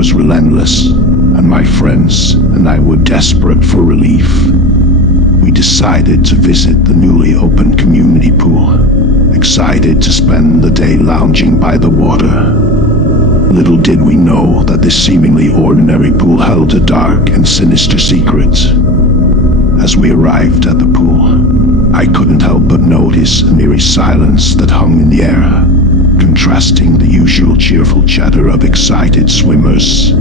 was relentless, and my friends and I were desperate for relief. We decided to visit the newly opened community pool, excited to spend the day lounging by the water. Little did we know that this seemingly ordinary pool held a dark and sinister secret. As we arrived at the pool, I couldn't help but notice an eerie silence that hung in the air, contrasting the usual cheerful chatter of excited swimmers.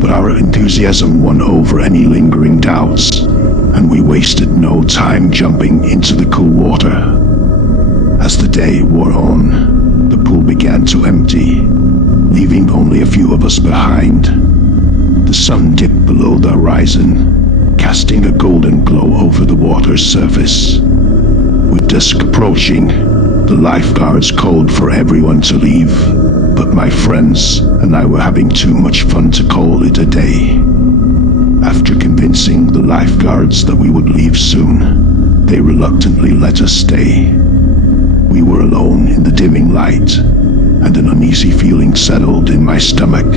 But our enthusiasm won over any lingering doubts, and we wasted no time jumping into the cool water. As the day wore on, the pool began to empty, leaving only a few of us behind. The sun dipped below the horizon, casting a golden glow over the water's surface. With dusk approaching, the lifeguards called for everyone to leave, but my friends and I were having too much fun to call it a day. After convincing the lifeguards that we would leave soon, they reluctantly let us stay. We were alone in the dimming light, and an uneasy feeling settled in my stomach.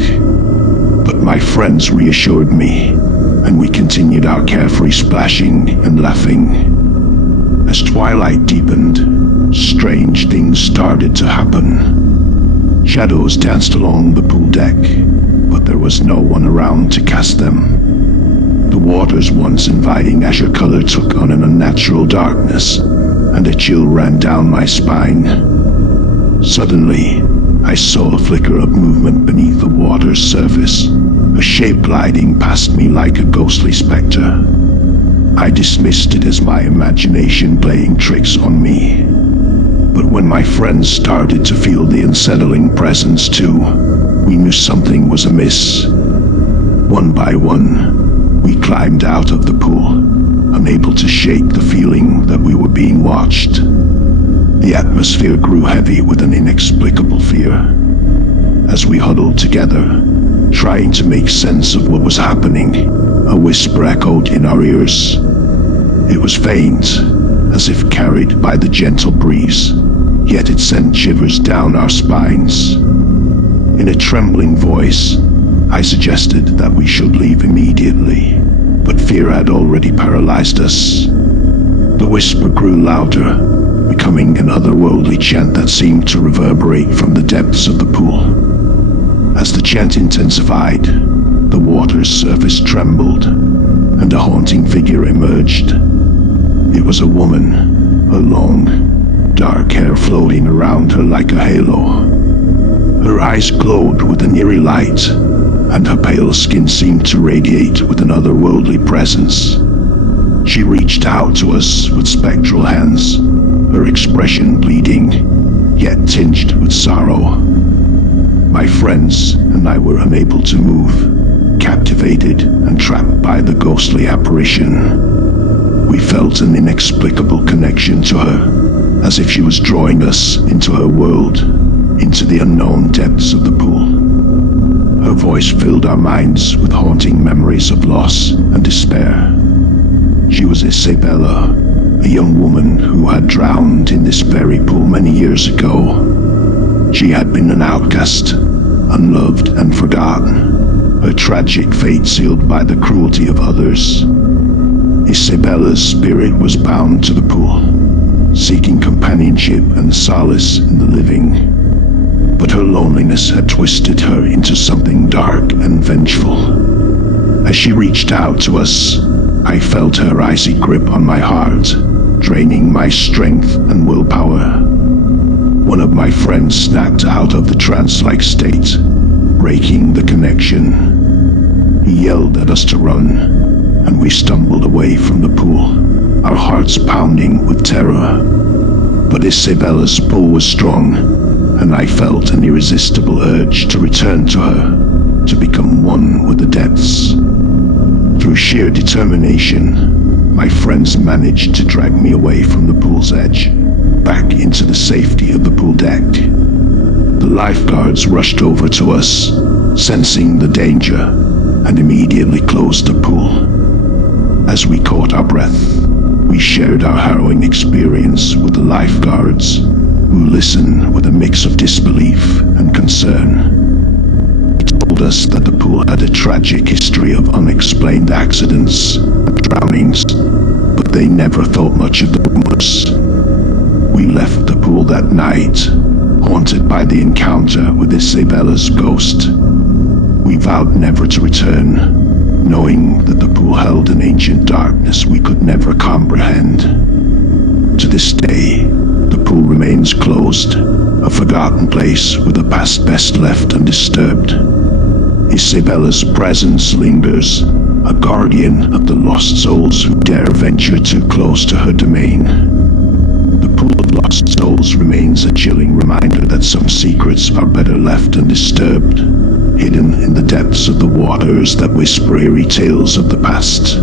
But my friends reassured me, and we continued our carefree splashing and laughing. As twilight deepened, strange things started to happen. Shadows danced along the pool deck, but there was no one around to cast them. The water's once inviting azure color took on an unnatural darkness, and a chill ran down my spine. Suddenly, I saw a flicker of movement beneath the water's surface, a shape gliding past me like a ghostly specter. I dismissed it as my imagination playing tricks on me. But when my friends started to feel the unsettling presence too, we knew something was amiss. One by one, we climbed out of the pool, unable to shake the feeling that we were being watched. The atmosphere grew heavy with an inexplicable fear. As we huddled together, trying to make sense of what was happening, a whisper echoed in our ears. It was faint, as if carried by the gentle breeze, yet it sent shivers down our spines. In a trembling voice, I suggested that we should leave immediately, but fear had already paralyzed us. The whisper grew louder, becoming an otherworldly chant that seemed to reverberate from the depths of the pool. As the chant intensified, the water's surface trembled, and a haunting figure emerged. It was a woman, her long, dark hair floating around her like a halo. Her eyes glowed with an eerie light, and her pale skin seemed to radiate with an otherworldly presence. She reached out to us with spectral hands, her expression pleading, yet tinged with sorrow. My friends and I were unable to move, captivated and trapped by the ghostly apparition. We felt an inexplicable connection to her, as if she was drawing us into her world, into the unknown depths of the pool. Her voice filled our minds with haunting memories of loss and despair. She was Isabella, a young woman who had drowned in this very pool many years ago. She had been an outcast, unloved and forgotten, her tragic fate sealed by the cruelty of others. Isabella's spirit was bound to the pool, seeking companionship and solace in the living. But her loneliness had twisted her into something dark and vengeful. As she reached out to us, I felt her icy grip on my heart, draining my strength and willpower. One of my friends snapped out of the trance-like state, breaking the connection. He yelled at us to run, and we stumbled away from the pool, our hearts pounding with terror. But Isabella's pull was strong, and I felt an irresistible urge to return to her, to become one with the depths. Through sheer determination, my friends managed to drag me away from the pool's edge, back into the safety of the pool deck. The lifeguards rushed over to us, sensing the danger, and immediately closed the pool. As we caught our breath, we shared our harrowing experience with the lifeguards, who listened with a mix of disbelief and concern. They told told us that the pool had a tragic history of unexplained accidents and drownings, but they never thought much of the rumors. We left the pool that night, haunted by the encounter with Isabella's ghost. We vowed never to return, knowing that the pool held an ancient darkness we could never comprehend. To this day, the pool remains closed, a forgotten place with a past best left undisturbed. Isabella's presence lingers, a guardian of the lost souls who dare venture too close to her domain. The pool of lost souls remains a chilling reminder that some secrets are better left undisturbed, hidden in the depths of the waters that whisper eerie tales of the past.